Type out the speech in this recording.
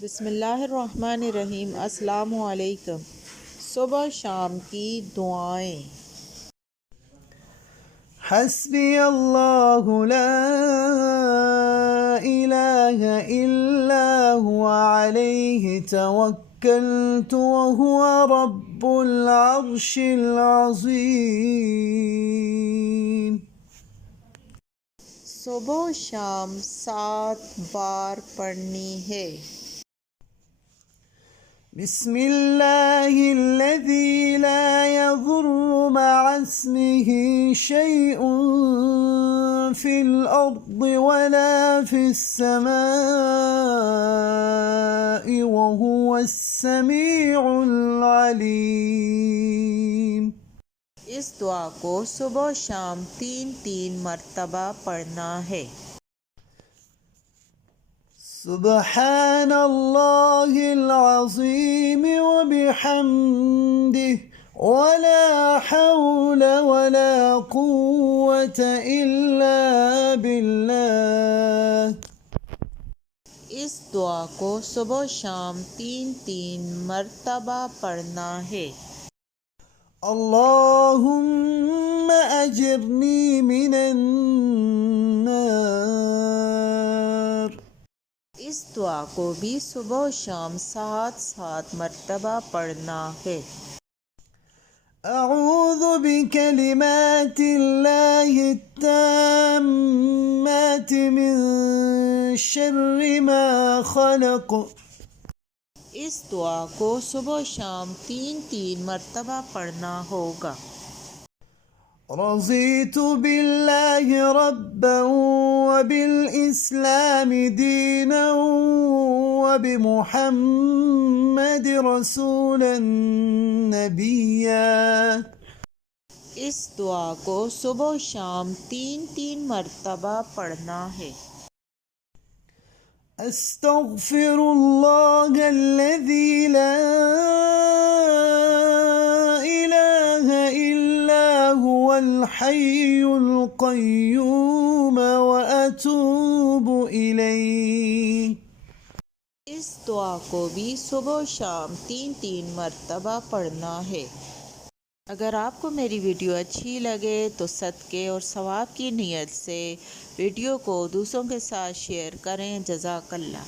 बिस्मिल्लाहिर्रहमानिर्रहीम। अस्सलामु अलैकुम। सुबह शाम की दुआएं। हस्बी अल्लाहु ला इलाहा इल्ला हुवा अलैहि तवक्कलतु व हुवा रब्बुल अर्शिल अज़ीम। सुबह शाम 7 बार पढ़नी है। बिस्मिल्लाहिल्लज़ी ला यज़ुर्रु मअ इस्मिही शैउन फ़िल अर्ज़ि वला फ़िस्समाइ व हुवस्समीउल अलीम। इस दुआ को सुबह शाम 3 मरतबा पढ़ना है। सुब्हानल्लाहिल अज़ीम व बिहम्दिही वला हौला वला कुव्वता इल्ला बिल्लाह। इस दुआ को सुबह शाम 3 मरतबा पढ़ना है। अल्लाहुम्मा अजिरनी मिनन नार। इस दुआ को भी सुबह शाम 7 मरतबा पढ़ना है। अऊज़ु बिकलिमातिल्लाहि त्ताम्माति मिन शर्रि मा खलक़। इस दुआ को सुबह शाम 3 मरतबा पढ़ना होगा। रज़ीतु बिल्लाहि रब्बन व बिल इस्लामि दीनन व बिमुहम्मद रसूलन नबिय्या। इस दुआ को सुबह शाम 3 मरतबा पढ़ना है। अस्तग़फ़िरुल्लाहल्लज़ी ला इलाहा इल्ला हुवल हय्युल क़य्यूम व अतूबु इलैहि। इस दुआ को भी सुबह शाम 3 मरतबा पढ़ना है। अगर आपको मेरी वीडियो अच्छी लगे तो सदक़े और सवाब की नीयत से वीडियो को दूसरों के साथ शेयर करें। जज़ाकल्लाह।